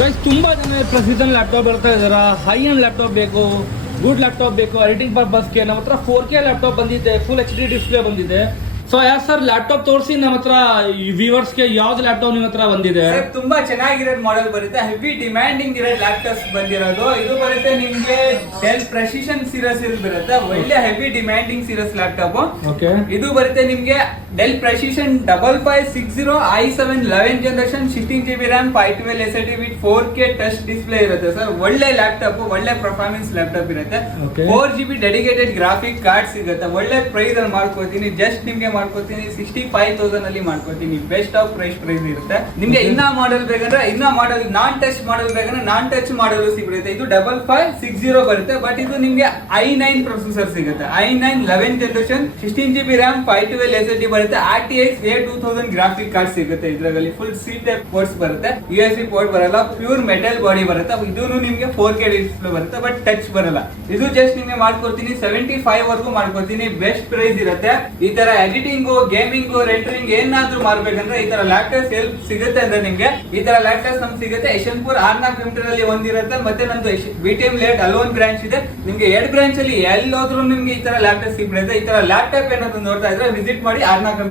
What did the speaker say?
Guys ತುಂಬಾ ಜನ precision laptop ಬರ್ತಾ ಇದಾರೆ. ಹೈ ಅಂಡ್ ಲ್ಯಾಪ್ಟಾಪ್ ಬೇಕು, ಗುಡ್ ಲ್ಯಾಪ್ಟಾಪ್ ಬೇಕು ಎಡಿಟಿಂಗ್ ಪರ್ಪಸ್ಗೆ. ನಮ್ಮ ಹತ್ರ 4K ಲ್ಯಾಪ್ಟಾಪ್ ಬಂದಿದೆ, ಫುಲ್ HD ಡಿಸ್ಪ್ಲೇ ಬಂದಿದೆ. ಸೊ ಯಾಸ್ ಸರ್ ಲ್ಯಾಪ್ಟಾಪ್ ತೋರಿಸಿ ನಮ್ಮ ಹತ್ರ ವ್ಯೂವರ್ಸ್ಗೆ ಯಾವ್ದು ಲ್ಯಾಪ್ಟಾಪ್ ನಿಮ್ಮ ಹತ್ರ ಬಂದಿದೆ? ತುಂಬಾ ಚೆನ್ನಾಗಿರೋದು ಮಾಡೆಲ್ ಬರುತ್ತೆ, ಹೆವಿ ಡಿಮ್ಯಾಂಡಿಂಗ್ ಇರೋ ಲ್ಯಾಪ್ಟಾಪ್ಸ್ ಬಂದಿರೋದು. ಇದು ಬರುತ್ತೆ ನಿಮ್ಗೆ ಡೆಲ್ ಪ್ರೆಸಿಷನ್ ಸೀರೀಸ್ ಬರುತ್ತೆ, ಒಳ್ಳೆ heavy demanding series laptop. Okay, ಇದು ಬರುತ್ತೆ ನಿಮ್ಗೆ del precision 5560 i7 11th generation 16GB RAM 512 SSD with 4K touch display ಇರುತ್ತೆ ಸರ್. ಒಳ್ಳೆ ಲ್ಯಾಪ್ಟಾಪ್, ಒಳ್ಳೆ ಪರ್ಫಾರ್ಮೆನ್ಸ್ ಲ್ಯಾಪ್ಟಾಪ್ ಇರುತ್ತೆ. 4GB ಡೆಡಿಕೇಟೆಡ್ ಗ್ರಾಫಿಕ್ ಕಾರ್ಡ್ ಸಿಗುತ್ತೆ. ಒಳ್ಳೆ ಪ್ರೈಸ್ ಅಲ್ಲಿ ಮಾಡ್ಕೋತೀನಿ, ಜಸ್ಟ್ ನಿಮ್ಗೆ ಮಾಡ್ಕೋತೀನಿ 65,000 ಅಲ್ಲಿ ಮಾಡ್ಕೋತೀನಿ. ಬೆಸ್ಟ್ ಆಫ್ ಪ್ರೈಸ್ ಇರುತ್ತೆ. ನಿಮ್ಗೆ ಇನ್ನ ಮಾಡೆಲ್ ಬೇಕಂದ್ರೆ ಇನ್ನ ಮಾಡೆಲ್, ನಾನ್ ಟಚ್ ಮಾಡೆಲ್ ಬೇಕಂದ್ರೆ ನಾನ್ ಟಚ್ ಮಾಡೆಲ್ ಸಿಗುತ್ತೆ. ಇದು 5560 ಬರುತ್ತೆ, ಬಟ್ ಇದು ನಿಮ್ಗೆ i9 ಪ್ರೊಸೆಸರ್ ಸಿಗುತ್ತೆ. i9 11th generation 16GB RAM 512 SSD ಬರುತ್ತೆ. RTX A2000 ಗ್ರಾಫಿಕ್ ಕಾರ್ಡ್ ಸಿಗುತ್ತೆ. ಇದರಲ್ಲಿ ಫುಲ್ ಸಿ ಟೈಪ್ ಪೋರ್ಟ್ಸ್ ಬರುತ್ತೆ, USB ಪೋರ್ಟ್ ಬರಲ್ಲ, ಪ್ಯೂರ್ ಮೆಟಲ್ ಬಾಡಿ ಬರುತ್ತೆ. ಇದು ನಿಮ್ಗೆ 4K ಡಿಸ್ಪ್ಲೇ ಬರುತ್ತೆ, ಬಟ್ ಟಚ್ ಬರಲ್ಲ. ಇದು ಜಸ್ಟ್ ನಿಮ್ಗೆ ಮಾಡ್ಕೊಡ್ತೀನಿ 75 ವರೆಗೂ ಮಾಡ್ಕೊಡ್ತೀನಿ. ಬೆಸ್ಟ್ ಪ್ರೈಸ್ ಇರುತ್ತೆ. ಈ ತರ ಎಡಿಟಿಂಗ್, ಗೇಮಿಂಗ್, ರೆಂಡರಿಂಗ್ ಏನಾದ್ರೂ ಮಾಡ್ಬೇಕಂದ್ರೆ ಈ ತರ ಲ್ಯಾಪ್ಟಾಪ್ಸ್ ಎಲ್ಲಿ ಸಿಗುತ್ತೆ ಅಂದ್ರೆ ನಿಮ್ಗೆ ಈ ತರ ಲ್ಯಾಪ್ಟಾಪ್ಸ್ ನಮ್ಗೆ ಸಿಗುತ್ತೆ. ಯಶವಂತಪುರ ಆರ್ನಾ ಕಂಪ್ಯೂಟರ್ ಅಲ್ಲಿ ಒಂದಿರುತ್ತೆ, ಮತ್ತೆ ನಂದು BTM ಲೇಟ್ ಅಲ್ಲೊಂದು ಬ್ರಾಂಚ್ ಇದೆ. ನಿಮ್ಗೆ 2 ಬ್ರಾಂಚ್ ಅಲ್ಲಿ ಎಲ್ಲೋದ್ರೂ ನಿಮ್ಗೆ ಈ ತರ ಲ್ಯಾಪ್ಟಾಪ್ ಸಿಗ್ಬಿಡುತ್ತೆ. ಈ ತರ ಲ್ಯಾಪ್ಟಾಪ್ ಏನಾದ್ರು ನೋಡ್ತಾ ಇದ್ರೆ ವಿಸಿಟ್ ಮಾಡಿ ಆರ್ನಾ ಕಂಪ್ಯೂಟರ್.